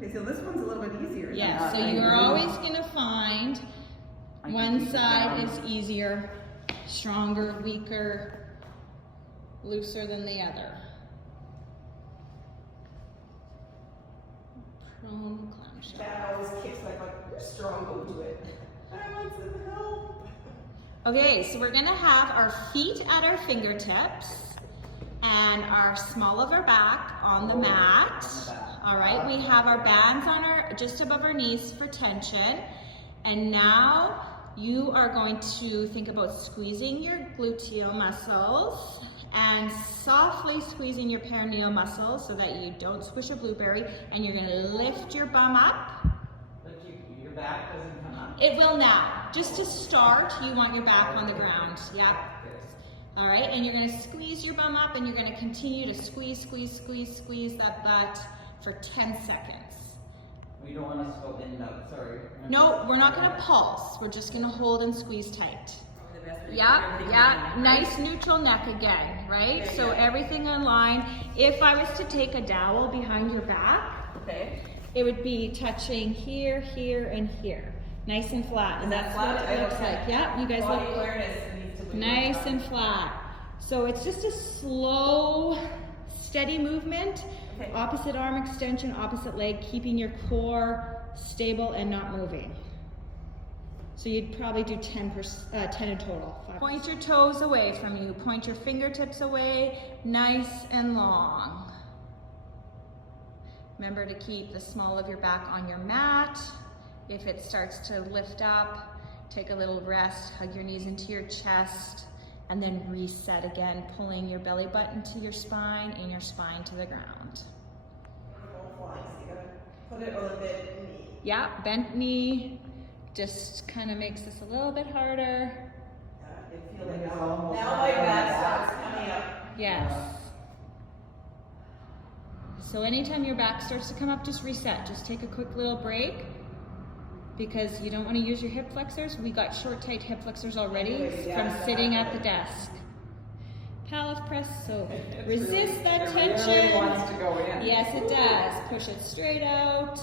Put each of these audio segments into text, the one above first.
Okay, so this one's a little bit easier. Yeah, so you're always gonna find one side is easier, stronger, weaker, looser than the other. Prone clamshell. Dad always kicks like, you're strong, go do it. I want some help. Okay, so we're gonna have our feet at our fingertips and our small of our back on the mat. All right, we have our bands on our, just above our knees for tension. And now you are going to think about squeezing your gluteal muscles and softly squeezing your perineal muscles so that you don't squish a blueberry, and you're gonna lift your bum up. But your back doesn't come up? It will now. Just to start, you want your back on the ground. Yep. All right, and you're gonna squeeze your bum up, and you're gonna continue to squeeze, squeeze, squeeze, squeeze that butt for 10 seconds. We don't want us to go in and out, sorry. No, we're not gonna pulse. We're just gonna hold and squeeze tight. Yeah, nice neutral neck again, right? So everything in line. If I was to take a dowel behind your back, it would be touching here, here, and here. Nice and flat, and that's what it looks like. Yeah, you guys look nice and flat. So it's just a slow, steady movement. Opposite arm extension, opposite leg, keeping your core stable and not moving. So you'd probably do 10 in total. Point your toes away from you. Point your fingertips away, nice and long. Remember to keep the small of your back on your mat. If it starts to lift up, take a little rest, hug your knees into your chest, and then reset again, pulling your belly button to your spine and your spine to the ground. Put it on a bent knee. Yeah, bent knee just kind of makes this a little bit harder. I feel like now my back starts coming up. Yes. So anytime your back starts to come up, just reset. Just take a quick little break, because you don't want to use your hip flexors. We got short, tight hip flexors already from sitting at the desk. Calf press, so resist that tension. It really wants to go in. Yes, it does. Push it straight out,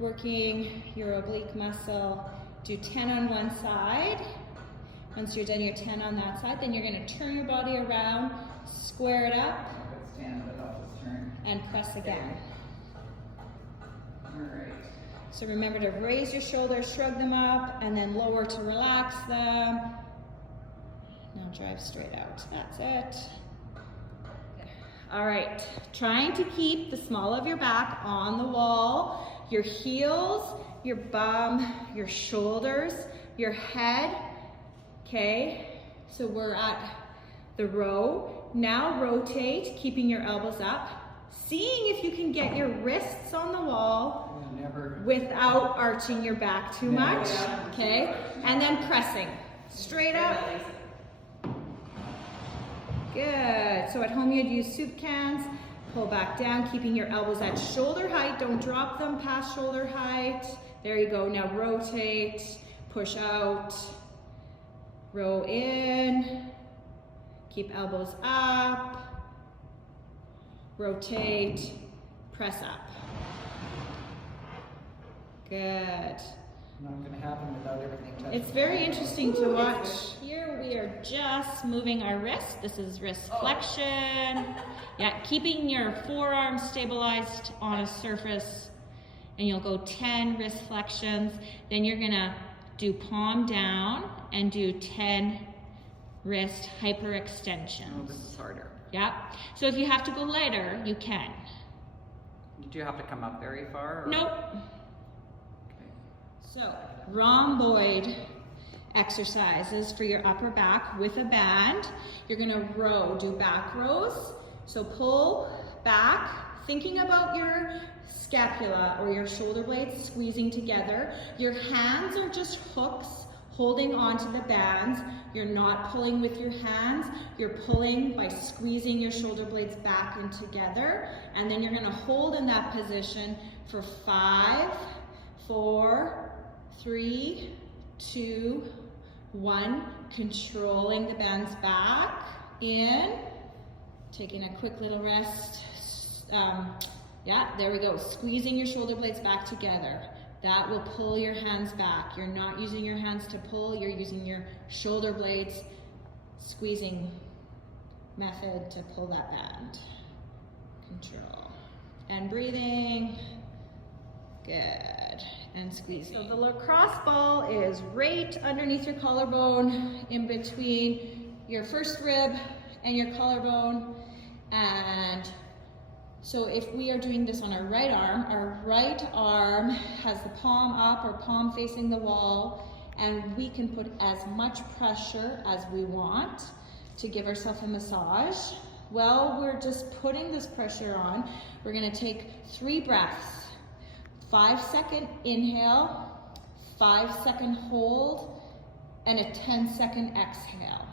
working your oblique muscle. Do 10 on one side. Once you're done your 10 on that side, then you're going to turn your body around, square it up, and press again. All right. So remember to raise your shoulders, shrug them up, and then lower to relax them. Now drive straight out. That's it. All right, trying to keep the small of your back on the wall, your heels, your bum, your shoulders, your head. Okay, so we're at the row. Now rotate, keeping your elbows up, seeing if you can get your wrists on the wall without arching your back too much. Okay, and then pressing straight up. Good. So at home you'd use soup cans. Pull back down, keeping your elbows at shoulder height. Don't drop them past shoulder height. There you go. Now rotate, push out, row in, keep elbows up, rotate, press up. Good. Not going to happen without everything touching. It's very interesting to watch. Here we are just moving our wrist. This is wrist flexion. Yeah, keeping your forearm stabilized on a surface, and you'll go 10 wrist flexions. Then you're gonna do palm down and do 10 wrist hyperextensions. Oh, this is harder. Yeah, so if you have to go lighter, you can. Did you have to come up very far? Or? Nope. So, rhomboid exercises for your upper back with a band. You're gonna row, do back rows. So pull back, thinking about your scapula or your shoulder blades squeezing together. Your hands are just hooks holding onto the bands. You're not pulling with your hands. You're pulling by squeezing your shoulder blades back and together. And then you're gonna hold in that position for 5, 4, 3, 2, 1. Controlling the bands back, in. Taking a quick little rest, Yeah, there we go. Squeezing your shoulder blades back together. That will pull your hands back. You're not using your hands to pull, you're using your shoulder blades squeezing method to pull that band. Control. And breathing. Good. And squeezing. So the lacrosse ball is right underneath your collarbone, in between your first rib and your collarbone. And so if we are doing this on our right arm has the palm up or palm facing the wall, and we can put as much pressure as we want to give ourselves a massage. Well, we're just putting this pressure on. We're gonna take 3 breaths. 5-second inhale, 5-second hold, and a 10-second exhale.